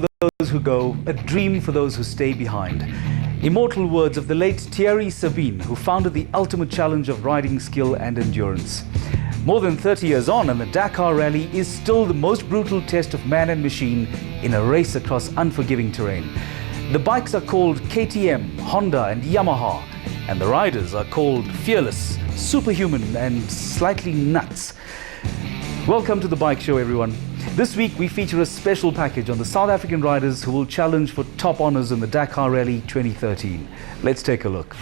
those who go, a dream for those who stay behind. Immortal words of the late Thierry Sabine, who founded the ultimate challenge of riding skill and endurance. More than 30 years on, and the Dakar Rally is still the most brutal test of man and machine in a race across unforgiving terrain. The bikes are called KTM, Honda and Yamaha, and the riders are called fearless, superhuman and slightly nuts. Welcome to the Bike Show, everyone. This week we feature a special package on the South African riders who will challenge for top honours in the Dakar Rally 2013. Let's take a look.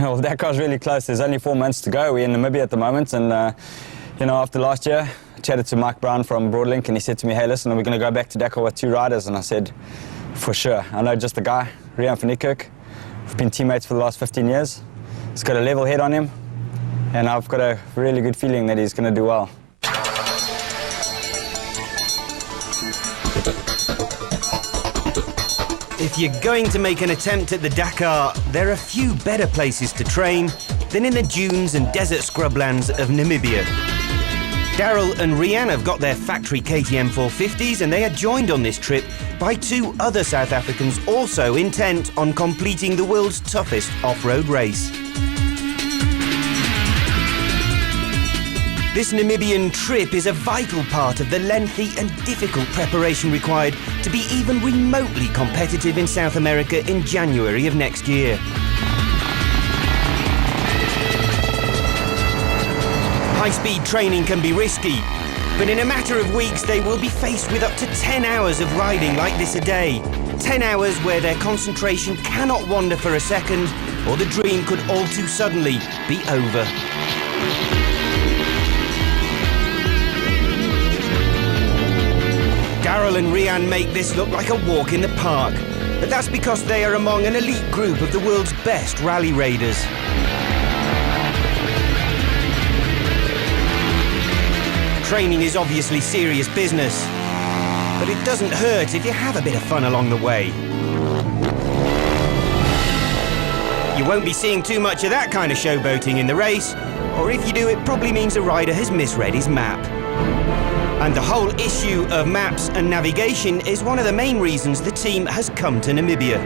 Well, Dakar's really close. There's only 4 months to go. We're in Namibia at the moment, and you know, after last year, I chatted to Mike Brown from Broadlink, and he said to me, "Hey, listen, are we going to go back to Dakar with 2 riders?" And I said, "For sure. I know just the guy, Riaan from Niekerk. We've been teammates for the last 15 years. He's got a level head on him, and I've got a really good feeling that he's going to do well." If you're going to make an attempt at the Dakar, there are few better places to train than in the dunes and desert scrublands of Namibia. Darryl and Riaan have got their factory KTM 450s, and they are joined on this trip by 2 other South Africans also intent on completing the world's toughest off-road race. This Namibian trip is a vital part of the lengthy and difficult preparation required to be even remotely competitive in South America in January of next year. High-speed training can be risky, but in a matter of weeks they will be faced with up to 10 hours of riding like this a day. 10 hours where their concentration cannot wander for a second, or the dream could all too suddenly be over. Darryl and Riaan make this look like a walk in the park, but that's because they are among an elite group of the world's best rally raiders. Training is obviously serious business, but it doesn't hurt if you have a bit of fun along the way. You won't be seeing too much of that kind of showboating in the race, or if you do, it probably means a rider has misread his map. And the whole issue of maps and navigation is one of the main reasons the team has come to Namibia.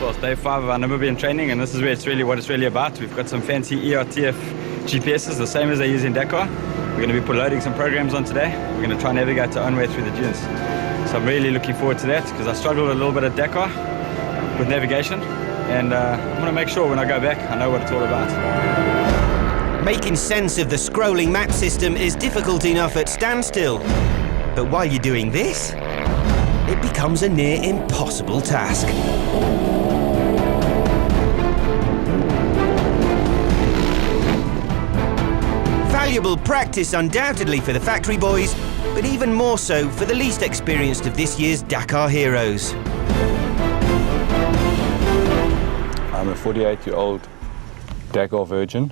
Well, it's day 5 of our Namibian training, and this is what it's really about. We've got some fancy ERTF GPSs, the same as they use in Dakar. We're going to be loading some programs on today. We're going to try and navigate our own way through the dunes. So I'm really looking forward to that, because I struggled a little bit at Dakar with navigation, and I'm going to make sure when I go back I know what it's all about. Making sense of the scrolling map system is difficult enough at standstill, but while you're doing this, it becomes a near impossible task. Valuable practice undoubtedly for the factory boys, but even more so for the least experienced of this year's Dakar heroes. I'm a 48-year-old Dakar virgin.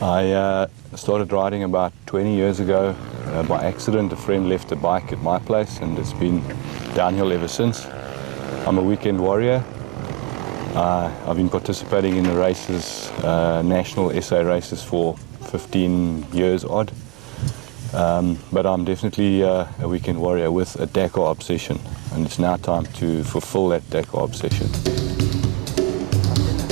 I started riding about 20 years ago. By accident, a friend left a bike at my place, and it's been downhill ever since. I'm a weekend warrior. I've been participating in the races, national SA races, for 15 years odd. But I'm definitely a weekend warrior with a Dakar obsession, and it's now time to fulfill that Dakar obsession.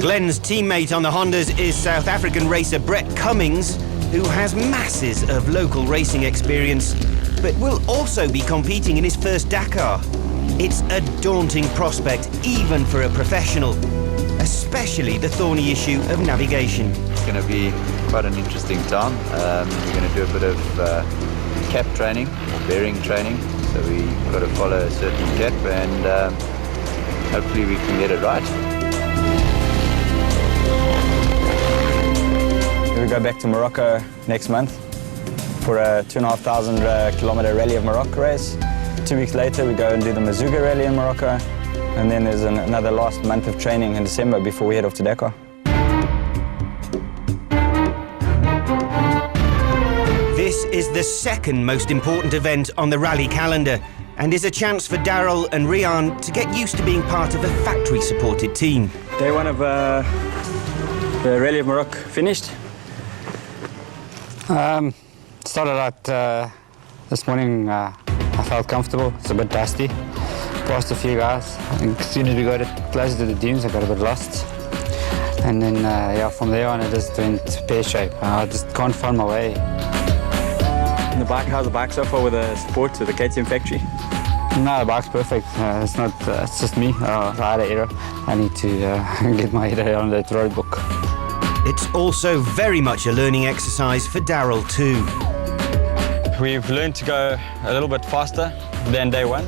Glenn's teammate on the Hondas is South African racer Brett Cummings, who has masses of local racing experience but will also be competing in his first Dakar. It's a daunting prospect, even for a professional, especially the thorny issue of navigation. It's going to be quite an interesting time. We're going to do a bit of cap training, bearing training. So we've got to follow a certain cap and hopefully we can get it right. We go back to Morocco next month for a 2,500 kilometer Rally of Morocco race. 2 weeks later we go and do the Mazuga Rally in Morocco, and then there's another last month of training in December before we head off to Dakar. This is the second most important event on the rally calendar and is a chance for Darryl and Riaan to get used to being part of a factory-supported team. Day one of the Rally of Morocco finished. Started out this morning, I felt comfortable. It's a bit dusty. Passed a few guys. And as soon as we got it closer to the dunes, I got a bit lost. And then, yeah, from there on, it just went pear-shaped. I just can't find my way. The bike, how's the bike so far with the support to the KTM factory? No, the bike's perfect. It's not. It's just me. I had an error. I need to get my head around that road book. It's also very much a learning exercise for Darryl too. We've learned to go a little bit faster than day one.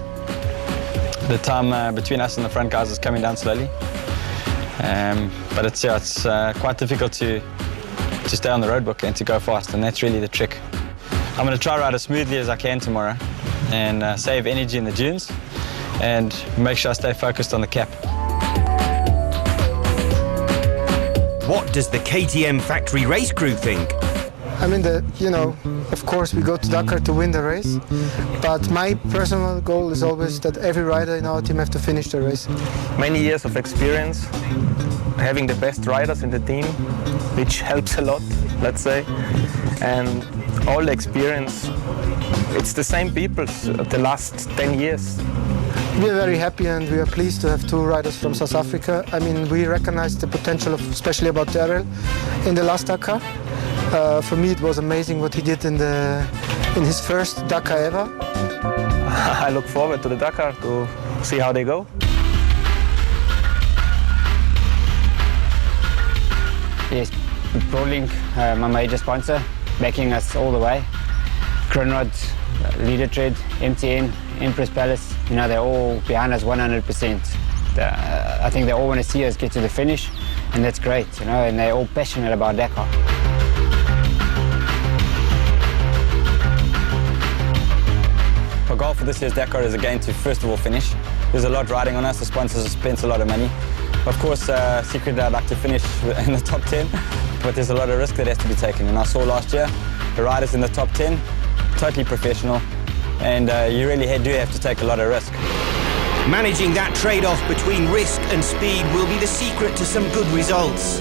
The time between us and the front guys is coming down slowly. But it's quite difficult to stay on the road book and to go fast, and that's really the trick. I'm going to try ride as smoothly as I can tomorrow and save energy in the dunes and make sure I stay focused on the cap. What does the KTM factory race crew think? I mean, of course, we go to Dakar to win the race, but my personal goal is always that every rider in our team have to finish the race. Many years of experience, having the best riders in the team, which helps a lot, let's say, and all the experience, it's the same people the last 10 years. We are very happy and we are pleased to have 2 riders from South Africa. I mean, we recognize the potential, especially about Darryl, in the last Dakar. For me, it was amazing what he did in his first Dakar ever. I look forward to the Dakar to see how they go. Yes, ProLink, my major sponsor, backing us all the way. Kronrad, Leader Tread, MTN, Empress Palace, they're all behind us 100%. I think they all want to see us get to the finish, and that's great, and they're all passionate about Dakar. Our goal for this year's Dakar is again to first of all finish. There's a lot riding on us, the sponsors have spent a lot of money. Of course, secretly I'd like to finish in the top 10, but there's a lot of risk that has to be taken. And I saw last year, the riders in the top 10, totally professional, and you really do have to take a lot of risk. Managing that trade-off between risk and speed will be the secret to some good results.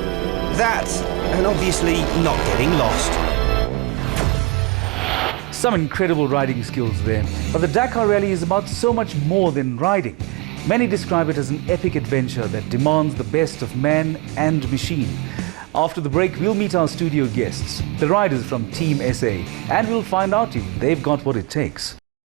That, and obviously not getting lost. Some incredible riding skills there. But the Dakar Rally is about so much more than riding. Many describe it as an epic adventure that demands the best of man and machine. After the break, we'll meet our studio guests, the riders from Team SA, and we'll find out if they've got what it takes.